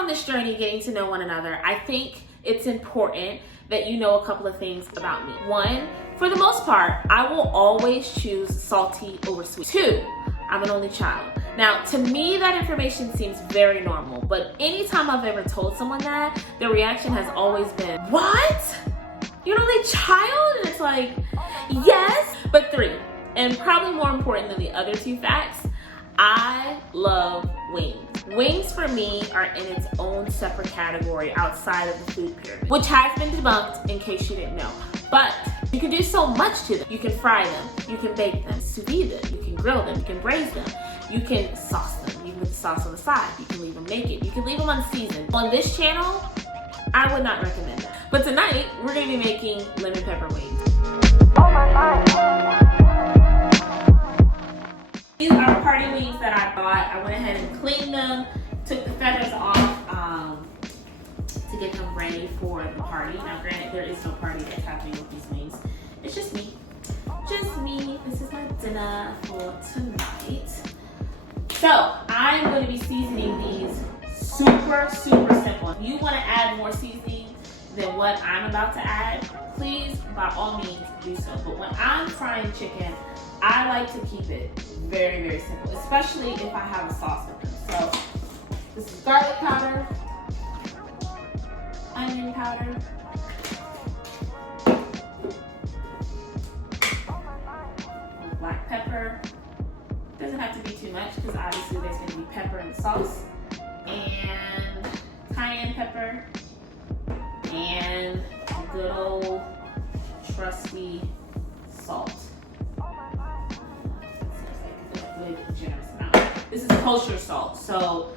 on this journey getting to know one another, I think it's important that you know a couple of things about me. One, for the most part, I will always choose salty over sweet. Two, I'm an only child. Now, to me, that information seems very normal, but anytime I've ever told someone that, the reaction has always been, what? You're an only child? And it's like, yes. But three, and probably more important than the other two facts, I love wings. Wings for me are in its own separate category outside of the food pyramid, which has been debunked in case you didn't know. But you can do so much to them. You can fry them, you can bake them, sous vide them, you can grill them, you can braise them, you can sauce them, you can put the sauce on the side, you can leave them naked, you can leave them unseasoned. On this channel, I would not recommend that. But tonight, we're gonna be making lemon pepper wings. Oh my God. These are party wings that I bought. I went ahead and cleaned them, took the feathers off to get them ready for the party. Now granted, there is no party that's happening with these wings. It's just me. Just me. This is my dinner for tonight. So I'm going to be seasoning these super simple. If you want to add more seasoning than what I'm about to add, please, by all means, do so. But when I'm frying chicken, I like to keep it very simple, especially if I have a sauce with them. So this is garlic powder, onion powder, black pepper. Doesn't have to be too much because obviously there's going to be pepper in the sauce, and cayenne pepper, and good old trusty salt. Generous amount. This is kosher salt, so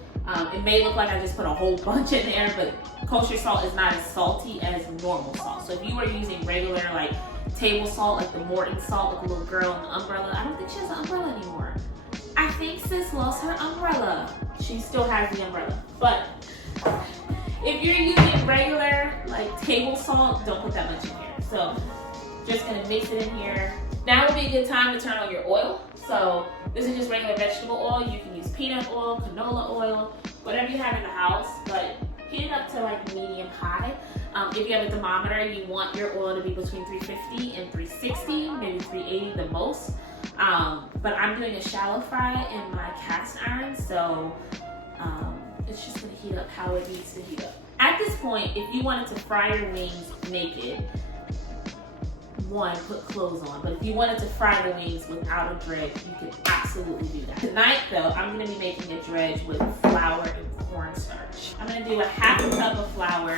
it may look like I just put a whole bunch in there, but kosher salt is not as salty as normal salt. So if you were using regular like table salt, like the Morton salt, like a little girl in the umbrella, I don't think she has an umbrella anymore. I think sis lost her umbrella. She still has the umbrella, but if you're using regular like table salt, don't put that much in here. So just gonna mix it in here. Now would be a good time to turn on your oil. So this is just regular vegetable oil. You can use peanut oil, canola oil, whatever you have in the house, but heat it up to like medium high. If you have a thermometer, you want your oil to be between 350 and 360, maybe 380 the most. But I'm doing a shallow fry in my cast iron, so it's just gonna heat up how it needs to heat up. At this point, if you wanted to fry your wings naked, one, put clothes on, but if you wanted to fry the wings without a dredge, you could absolutely do that. Tonight though, I'm gonna be making a dredge with flour and cornstarch. I'm gonna do a half a cup of flour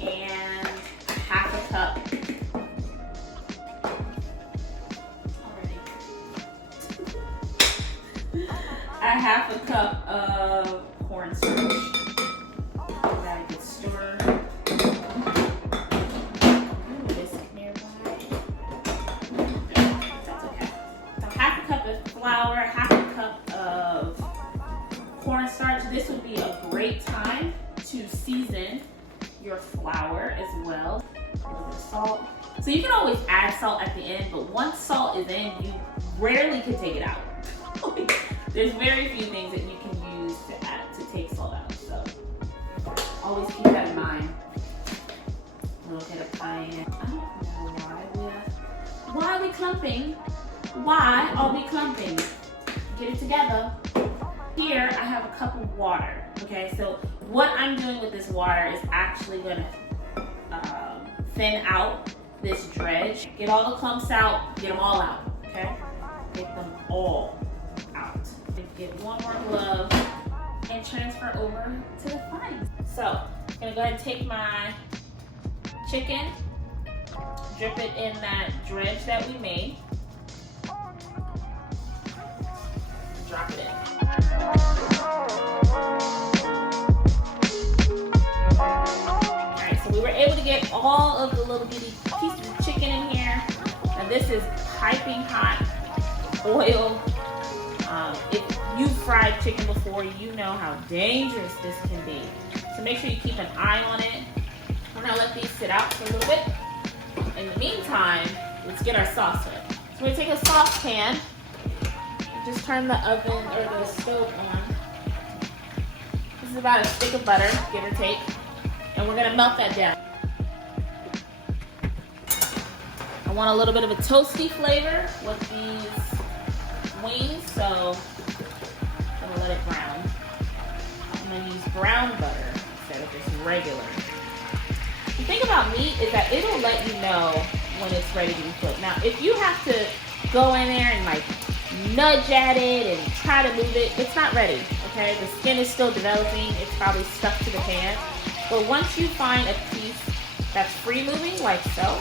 and a half a cup, a half a cup of cornstarch. Give that a good stir. Flour, half a cup of cornstarch. This would be a great time to season your flour as well. A little bit of salt. So you can always add salt at the end, but once salt is in, you rarely can take it out. There's very few things that you can use to take salt out. So always keep that in mind. A little bit of cayenne. I don't know why are we clumping? Why are we clumping? Get it together. Here I have a cup of water. Okay, so what I'm doing with this water is actually gonna thin out this dredge. Get all the clumps out, get them all out, okay? Get them all out. Get one more glove and transfer over to the frying. So I'm gonna go ahead and take my chicken, drip it in that dredge that we made. Drop it in. Alright, so we were able to get all of the little bitty pieces of chicken in here. And this is piping hot oil. If you've fried chicken before, you know how dangerous this can be. So make sure you keep an eye on it. We're gonna let these sit out for a little bit. In the meantime, let's get our sauce ready. So we're gonna take a saucepan. Just turn the oven or the stove on. This is about a stick of butter, give or take. And we're gonna melt that down. I want a little bit of a toasty flavor with these wings, so I'm gonna let it brown. I'm gonna use brown butter instead of just regular. The thing about meat is that it'll let you know when it's ready to be cooked. Now, if you have to go in there and like nudge at it and try to move it, it's not ready, okay? The skin is still developing, it's probably stuck to the pan. But once you find a piece that's free moving, like so,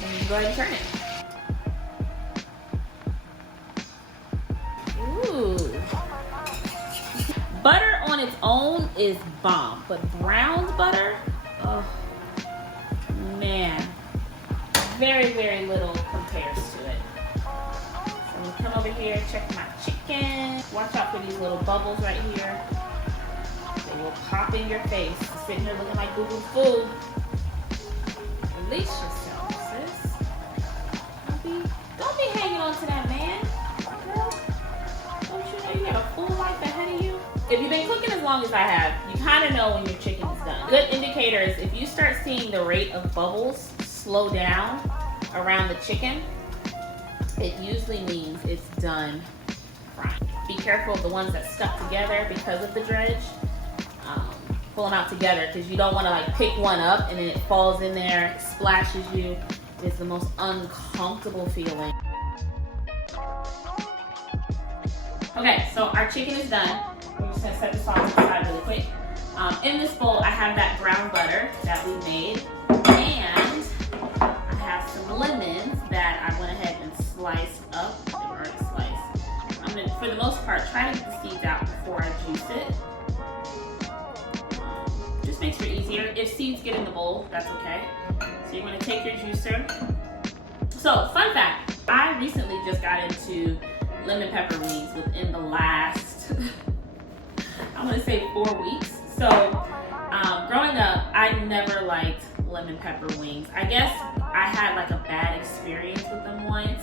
then you can go ahead and turn it. Ooh. Butter on its own is bomb, but browned butter, oh man, very, very little compares to it. So I'm gonna come over here, check my chicken. Watch out for these little bubbles right here. They will pop in your face. You're sitting here looking like boo-boo food. Release yourself, sis. Don't be hanging on to that man, girl. Don't you know you got a full life ahead of you? If you've been cooking as long as I have, you kind of know when your chicken is done. Good indicator is if you start seeing the rate of bubbles slow down around the chicken, it usually means it's done frying. Be careful of the ones that stuck together because of the dredge. Pull them out together because you don't want to like pick one up and then it falls in there, splashes you. It's the most uncomfortable feeling. Okay, so our chicken is done. We're just gonna set the sauce aside really quick. In this bowl, I have that brown butter that we made, and I have some lemons that I went ahead and sliced up. They were already sliced. I'm gonna, for the most part, try to get the seeds out before I juice it. Just makes it easier. If seeds get in the bowl, that's okay. So you're gonna take your juicer. So, fun fact, I recently just got into lemon pepper wings within the last, I'm gonna say 4 weeks. So, growing up, I never liked lemon pepper wings. I guess I had like a bad experience with them once,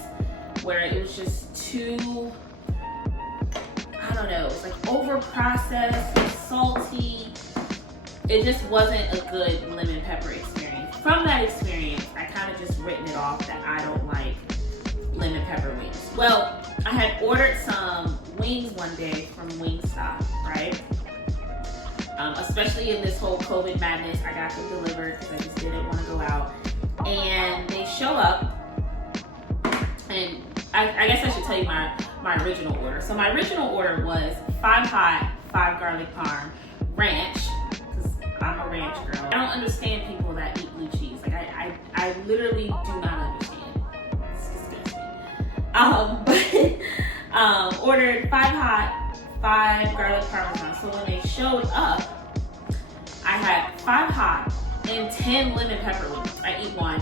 where it was just too, I don't know, it was like over processed, salty. It just wasn't a good lemon pepper experience. From that experience, I kind of just written it off that I don't like lemon pepper wings. Well, I had ordered some wings one day from Wingstop, right? Especially in this whole COVID madness, I got them delivered because I just didn't want to go out. And they show up, and I guess I should tell you my original order. So my original order was 5 hot, 5 garlic parm, ranch, because I'm a ranch girl. I don't understand people that eat blue cheese. Like I literally do not understand. It's disgusting. But ordered 5 hot, 5 garlic parmesan. So when they showed up, I had 5 hot and 10 lemon pepper wings. I eat one,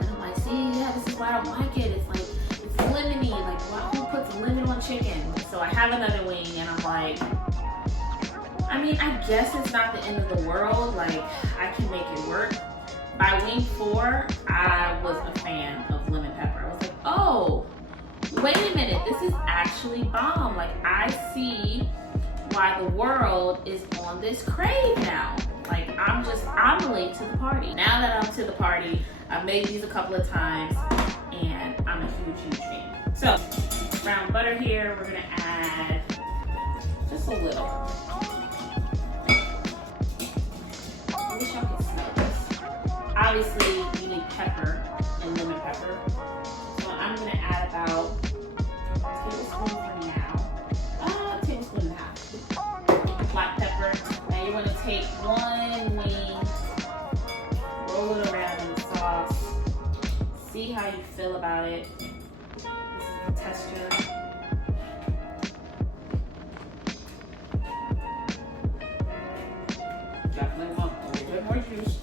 and I'm like, see, yeah, this is why I don't like it. It's like, it's lemony. Like, who puts lemon on chicken? So I have another wing, and I'm like, I mean, I guess it's not the end of the world. Like, I can make it work. By wing 4, I was a fan of lemon pepper. I was like, oh, wait a minute, this is actually bomb. Like, I see why the world is on this crave now. Like, I'm late to the party. Now that I'm to the party, I've made these a couple of times, and I'm a huge fan. So, brown butter here, we're gonna add just a little. I wish y'all could smell this. Obviously, you need pepper and lemon pepper. So I'm gonna add about a tablespoon for now. A tablespoon and a half. Black pepper. Now you're gonna take one wing, roll it around in the sauce, see how you feel about it. This is the texture. Definitely want a little bit more juice.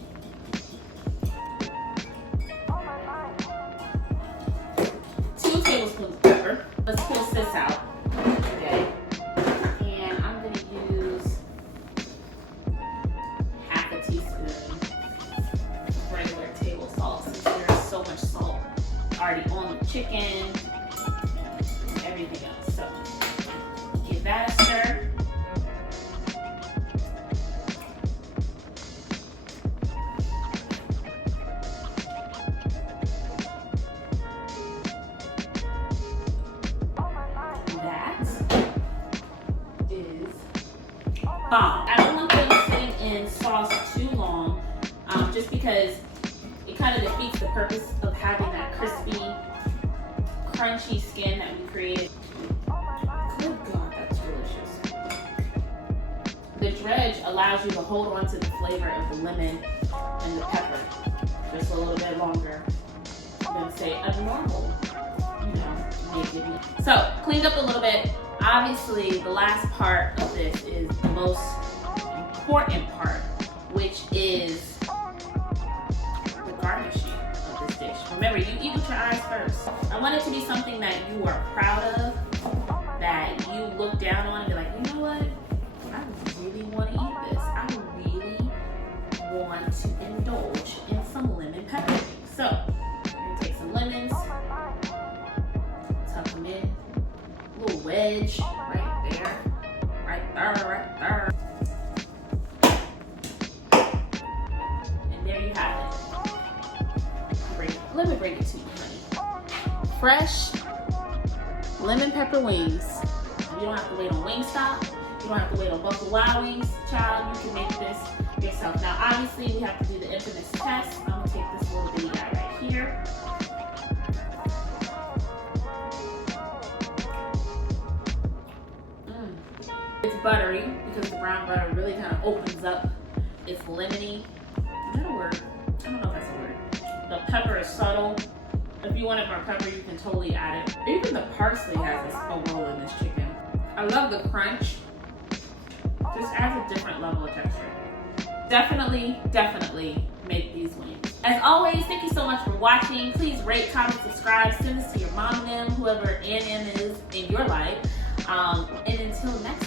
Tablespoons of pepper. Let's pull this out. Okay. And I'm going to use half a teaspoon of regular table salt since there's so much salt already on the chicken and everything else. So give that a stir. bomb. I don't want them sitting in sauce too long, just because it kind of defeats the purpose of having that crispy, crunchy skin that we created. Good God, that's delicious. The dredge allows you to hold on to the flavor of the lemon and the pepper just a little bit longer than, say, a normal, naked meat. So, cleaned up a little bit. Obviously, the last part of this is the most important part, which is the garnishing of this dish. Remember, you eat with your eyes first. I want it to be something that you are proud of, that you look down on and be like, you know what? I really want to eat this. I really want to indulge in some lemon pepper. So, you're going to take some lemons, tuck them in, a little wedge right there, right there. And there you have it. Let me bring it to you, honey. Fresh lemon pepper wings. You don't have to wait on Wingstop. You don't have to wait on Buffalo Wild Wings. Child, you can make this yourself. Now, obviously, we have to do the infamous test. I'm gonna take this little bitty guy right here. It's buttery because the brown butter really kind of opens up. It's lemony. Is that a word? I don't know if that's a word. The pepper is subtle. If you want it more pepper, you can totally add it. Even the parsley has a role in this chicken. I love the crunch. Just adds a different level of texture. Definitely make these wings. As always, thank you so much for watching. Please rate, comment, subscribe, send this to your mom and them, whoever and is in your life. And until next time.